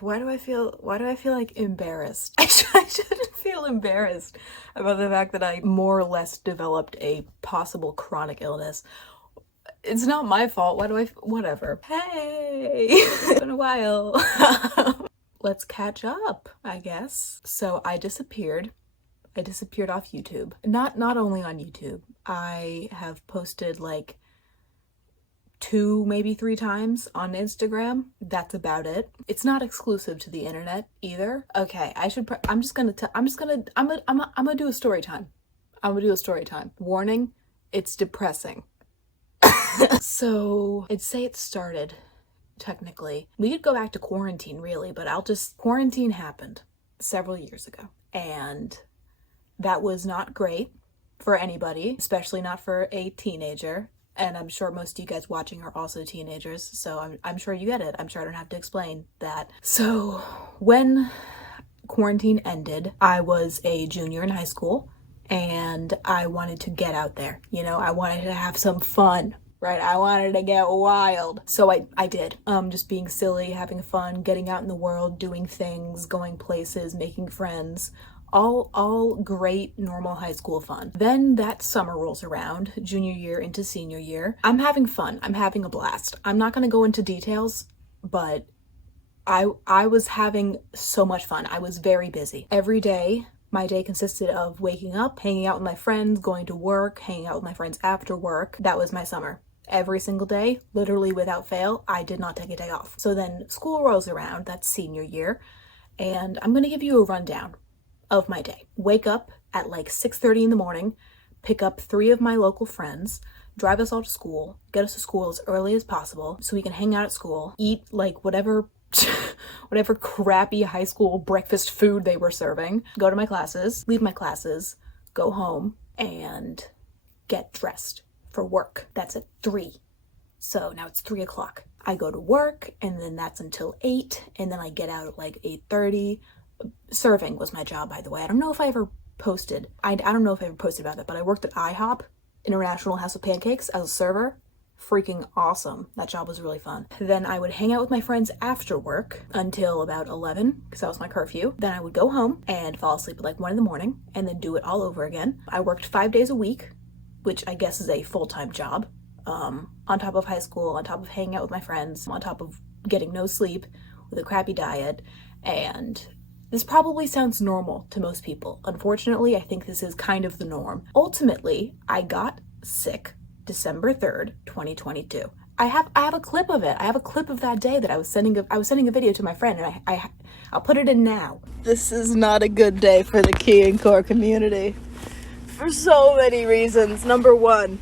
why do I feel like embarrassed? I shouldn't feel embarrassed about the fact that I more or less developed a possible chronic illness. It's not my fault. Whatever. Hey, it's been a while. Let's catch up, I guess. So I disappeared off YouTube. Not only on YouTube. I have posted like 2, maybe 3 times on Instagram. That's about it. It's not exclusive to the internet either. Okay, I'm gonna do a story time. Warning, it's depressing. So I'd say it started, technically. We could go back to quarantine really, but quarantine happened several years ago. And that was not great for anybody, especially not for a teenager. And I'm sure most of you guys watching are also teenagers, so I'm sure you get it. I'm sure I don't have to explain that. So when quarantine ended, I was a junior in high school and I wanted to get out there. You know, I wanted to have some fun, right? I wanted to get wild. So I did. Just being silly, having fun, getting out in the world, doing things, going places, making friends. All great normal high school fun. Then that summer rolls around, junior year into senior year. I'm having fun. I'm having a blast. I'm not gonna go into details, but I was having so much fun. I was very busy. Every day, my day consisted of waking up, hanging out with my friends, going to work, hanging out with my friends after work. That was my summer. Every single day, literally without fail, I did not take a day off. So then school rolls around, that's senior year, and I'm gonna give you a rundown of my day. Wake up at like 6:30 in the morning, pick up 3 of my local friends, drive us all to school, get us to school as early as possible so we can hang out at school, eat like whatever crappy high school breakfast food they were serving, go to my classes, leave my classes, go home, and get dressed for work. That's at 3. So now it's 3 o'clock. I go to work and then that's until 8, and then I get out at like 8:30. Serving was my job, by the way. I don't know if I ever posted. I don't know if I ever posted about that, but I worked at IHOP, International House of Pancakes, as a server. Freaking awesome. That job was really fun. Then I would hang out with my friends after work until about 11, because that was my curfew. Then I would go home and fall asleep at like 1 in the morning and then do it all over again. I worked 5 days a week, which I guess is a full-time job. On top of high school, on top of hanging out with my friends, on top of getting no sleep with a crappy diet. And this probably sounds normal to most people. Unfortunately, I think this is kind of the norm. Ultimately, I got sick December 3rd, 2022. I have a clip of it. I have a clip of that day that I was sending a video to my friend, and I'll put it in now. This is not a good day for the KIANKORE community for so many reasons. Number 1,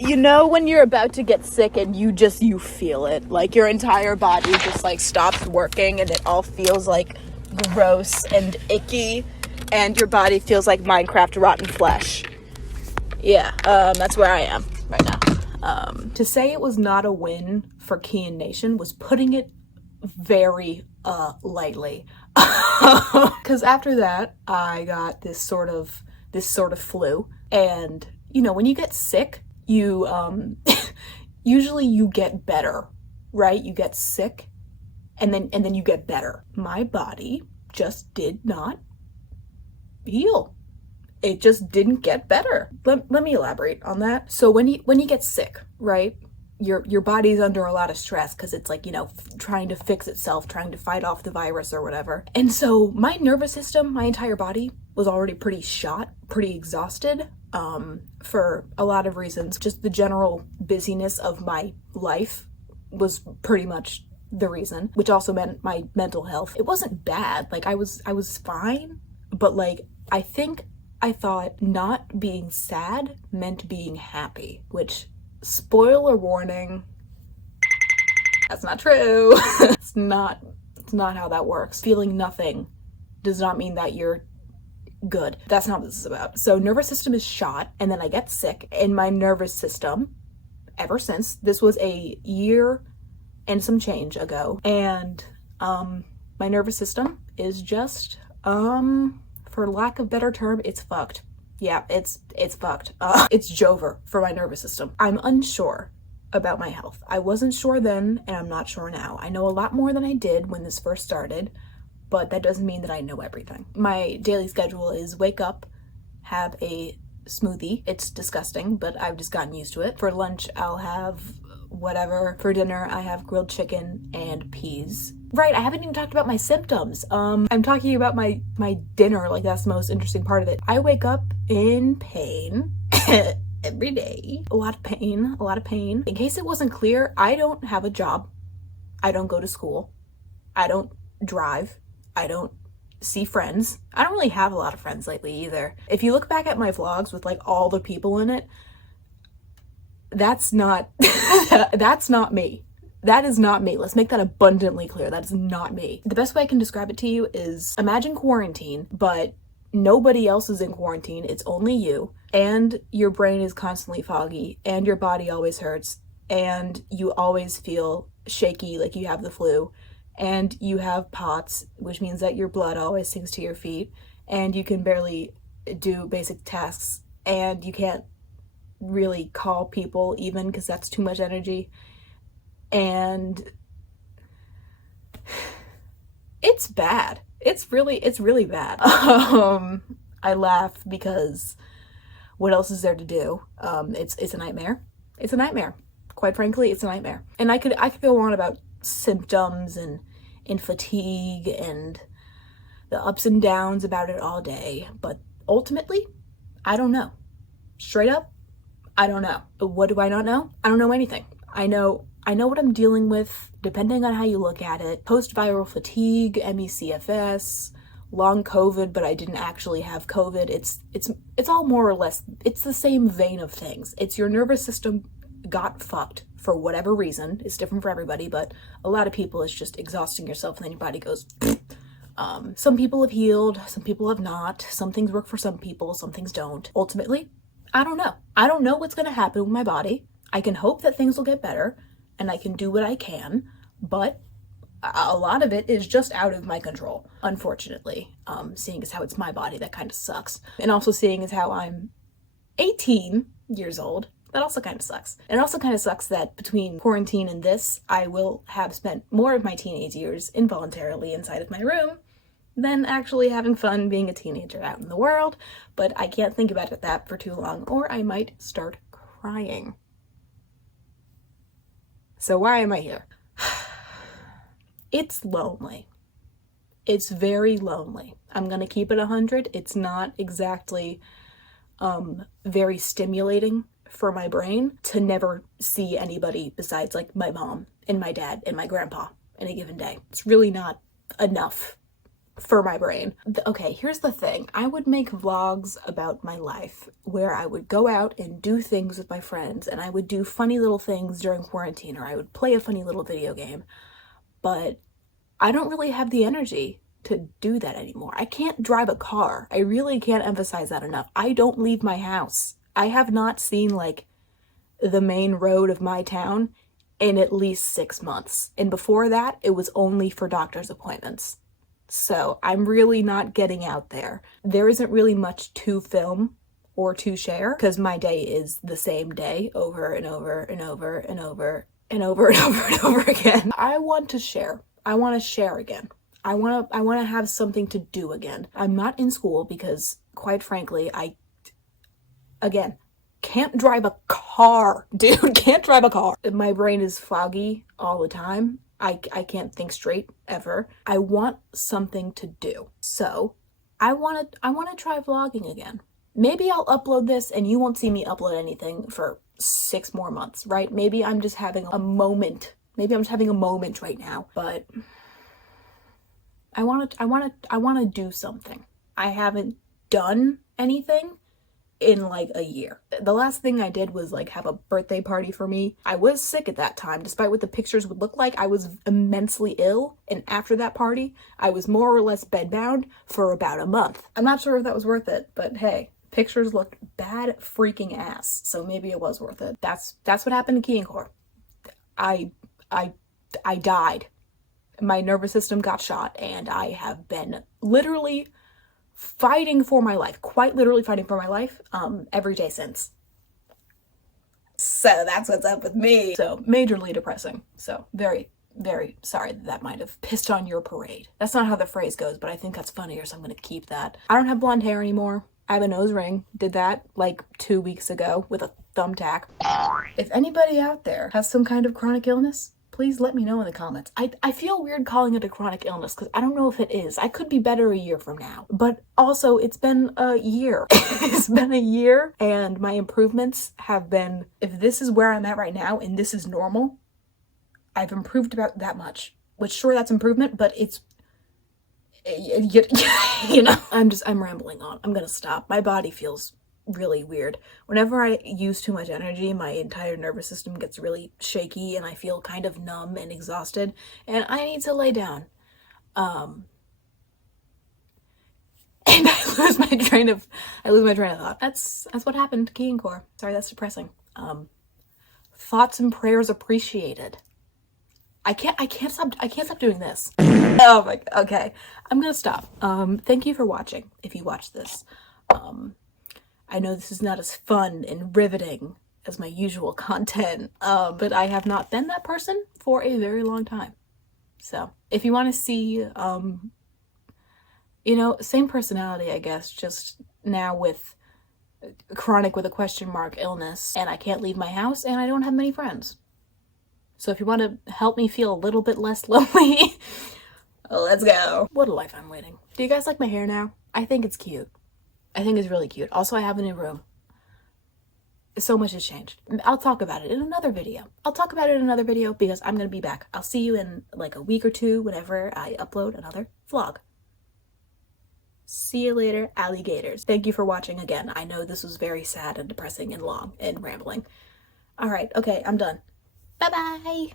you know when you're about to get sick and you feel it, like your entire body just like stops working and it all feels like gross and icky, and your body feels like Minecraft rotten flesh. Yeah, that's where I am right now. To say it was not a win for Kian Nation was putting it very lightly. Because after that, I got this sort of flu, and you know when you get sick, you usually you get better, right? You get sick. And then you get better. My body just did not heal. It just didn't get better. Let me elaborate on that. So when you get sick, right? Your body's under a lot of stress because it's like, you know, trying to fix itself, trying to fight off the virus or whatever. And so my nervous system, my entire body was already pretty shot, pretty exhausted, for a lot of reasons. Just the general busyness of my life was pretty much the reason, which also meant my mental health. It wasn't bad. Like I was fine, but like I thought not being sad meant being happy, which, spoiler warning, that's not true. It's not how that works. Feeling nothing does not mean that you're good. That's not what this is about. So nervous system is shot, and then I get sick, and my nervous system, ever since, this was a year and some change ago, and my nervous system is just for lack of better term, it's fucked. Yeah, it's fucked. It's Jover for my nervous system. I'm unsure about my health. I wasn't sure then, and I'm not sure now. I know a lot more than I did when this first started, but that doesn't mean that I know everything. My daily schedule is wake up, have a smoothie. It's disgusting, but I've just gotten used to it. For lunch, I'll have whatever. For dinner, I have grilled chicken and peas. Right, I haven't even talked about my symptoms. I'm talking about my dinner, like that's the most interesting part of it. I wake up in pain every day. A lot of pain. In case it wasn't clear, I don't have a job. I don't go to school. I don't drive. I don't see friends. I don't really have a lot of friends lately either. If you look back at my vlogs with like all the people in it, that's not that's not me. That is not me. Let's make that abundantly clear. That is not me. The best way I can describe it to you is imagine quarantine, but nobody else is in quarantine. It's only you, and your brain is constantly foggy, and your body always hurts, and you always feel shaky like you have the flu, and you have POTS, which means that your blood always sinks to your feet, and you can barely do basic tasks, and you can't really call people even because that's too much energy. And it's bad. It's really bad. I laugh because what else is there to do? It's a nightmare. It's a nightmare. Quite frankly, it's a nightmare. And I could go on about symptoms and fatigue and the ups and downs about it all day, but ultimately, I don't know. Straight up, I don't know. What do I not know? I don't know anything. I know what I'm dealing with, depending on how you look at it. Post-viral fatigue, ME/CFS, long COVID, but I didn't actually have COVID. It's all more or less, it's the same vein of things. It's your nervous system got fucked for whatever reason. It's different for everybody, but a lot of people it's just exhausting yourself and then your body goes some people have healed, some people have not. Some things work for some people, some things don't. Ultimately, I don't know. I don't know what's going to happen with my body. I can hope that things will get better and I can do what I can, but a lot of it is just out of my control, unfortunately. Seeing as how it's my body, that kind of sucks. And also seeing as how I'm 18 years old, that also kind of sucks. And it also kind of sucks that between quarantine and this, I will have spent more of my teenage years involuntarily inside of my room than actually having fun being a teenager out in the world. But I can't think about it that for too long, or I might start crying. So why am I here? It's lonely. It's very lonely. I'm gonna keep it 100. It's not exactly very stimulating for my brain to never see anybody besides like my mom and my dad and my grandpa in a given day. It's really not enough for my brain. Okay, here's the thing. I would make vlogs about my life where I would go out and do things with my friends, and I would do funny little things during quarantine, or I would play a funny little video game. But I don't really have the energy to do that anymore. I can't drive a car. I really can't emphasize that enough. I don't leave my house. I have not seen like the main road of my town in at least 6 months. And before that, it was only for doctor's appointments. So I'm really not getting out there. There isn't really much to film or to share because my day is the same day over and over and over and over and over and over and over again. I want to share. I want to share again. I want to have something to do again. I'm not in school because, quite frankly, again, can't drive a car, dude. Can't drive a car. My brain is foggy all the time. I can't think straight ever. I want something to do. So I want to try vlogging again. Maybe I'll upload this and you won't see me upload anything for 6 more months, right? Maybe I'm just having a moment. Maybe I'm just having a moment right now, but I want to do something. I haven't done anything in like a year. The last thing I did was like have a birthday party for me. I was sick at that time, despite what the pictures would look like. I was immensely ill, and after that party, I was more or less bedbound for about a month. I'm not sure if that was worth it, but hey, pictures looked bad freaking ass, so maybe it was worth it. That's what happened to KIANKORE. I died. My nervous system got shot, and I have been literally fighting for my life, quite literally fighting for my life, every day since. So that's what's up with me. So majorly depressing. So very, very sorry that might have pissed on your parade. That's not how the phrase goes, but I think that's funnier, so I'm gonna keep that. I don't have blonde hair anymore. I have a nose ring. Did that like 2 weeks ago with a thumbtack. If anybody out there has some kind of chronic illness, please let me know in the comments. I feel weird calling it a chronic illness because I don't know if it is. I could be better a year from now. But also, it's been a year. It's been a year, and my improvements have been, if this is where I'm at right now and this is normal, I've improved about that much. Which, sure, that's improvement, but it's, you know, I'm rambling on. I'm gonna stop. My body feels really weird. Whenever I use too much energy, my entire nervous system gets really shaky and I feel kind of numb and exhausted, and I need to lay down. And I lose my train of thought. That's what happened to KIANKORE. Sorry, that's depressing. Thoughts and prayers appreciated. I can't stop doing this. Oh my, okay. I'm gonna stop. Thank you for watching, if you watched this. I know this is not as fun and riveting as my usual content, but I have not been that person for a very long time. So if you want to see, you know, same personality, I guess, just now with chronic with a question mark illness, and I can't leave my house and I don't have many friends. So if you want to help me feel a little bit less lonely, let's go. What a life I'm leading. Do you guys like my hair now? I think it's cute. I think it's really cute. Also, I have a new room. So much has changed. I'll talk about it in another video. Because I'm going to be back. I'll see you in like a week or two whenever I upload another vlog. See you later, alligators. Thank you for watching again. I know this was very sad and depressing and long and rambling. All right. Okay, I'm done. Bye-bye.